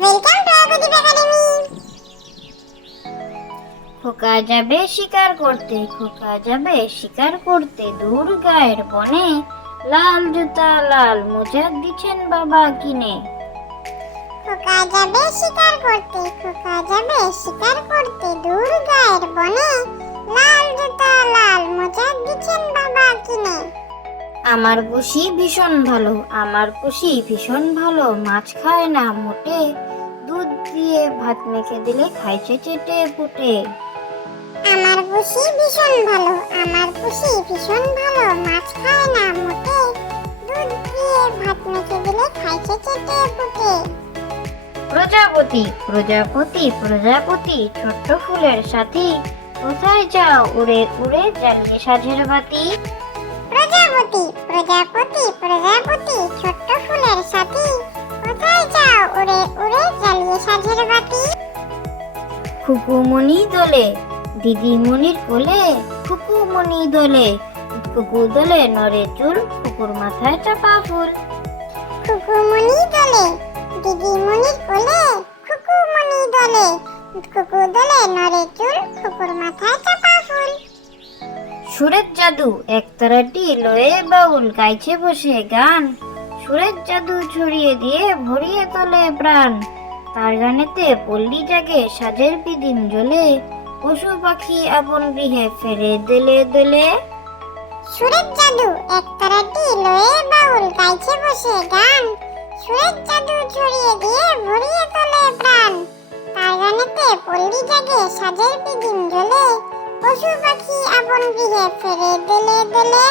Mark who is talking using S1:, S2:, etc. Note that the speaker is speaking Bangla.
S1: ওয়েলকাম টু আবুদীপ একাডেমি
S2: খোকা যাবে শিকার করতে খোকা যাবে শিকার করতে। দূর গায়ের বনে লাল জুতা লাল মোজা দিচ্ছেন বাবা কিনে।
S1: খোকা যাবে শিকার করতে খোকা যাবে শিকার করতে। দূর গায়ের বনে লাল জুতা লাল মোজা দিচ্ছেন বাবা কিনে।
S2: আমার পুষি ভীষণ ভালো আমার পুষি ভীষণ ভালো মাছ খায় না মোটে। দুধ দিয়ে ভাত মেখে দিলে খাইছে চেটে পুটে।
S1: আমার পুষি ভীষণ ভালো আমার পুষি ভীষণ ভালো মাছ খায় না মোটে। দুধ দিয়ে ভাত মেখে দিলে খাইছে চেটে পুটে।
S2: প্রজাপতি প্রজাপতি প্রজাপতি ছোট্ট ফুলের সাথী কোথায় যাও উড়ে উড়ে জ্বালিয়ে সাঝের বাতি?
S1: প্রজাপতি প্রজাপতি উড়ে উড়ে জ্বালিয়ে সাজের বাতি
S2: খুকুমণি দোলে দিদিমণির কোলে খুকুমণি দোলে কুকু দোলে নরে চুল কুকুর মাথায় চাপা ফুল।
S1: খুকুমণি দলে দিদিমণির কোলে খুকুমণি দলে খুকু দলে নরে চুল খুকুর মাথায় চাপা ফুল।
S2: সুরের জাদু একতারাটি লয়ে বাউল গাইছে বসে গান। সুরের জাদু ছড়িয়ে দিয়ে ভরিয়ে তোলে প্রাণ। তার গানেতে পল্লী জাগে সাজের পিদিম জ্বলে, পশু পাখি আপন গৃহে ফেরে দেলে দেলে।
S1: সুরের জাদু একতারাটি লয়ে বাউল গাইছে বসে গান। সুরের জাদু ছড়িয়ে দিয়ে ভরিয়ে তোলে প্রাণ। তার গানেতে পল্লী জাগে সাজের পিদিম জ্বলে, পশু পাখি আপন গৃহে ফেরে দিলে দিলে।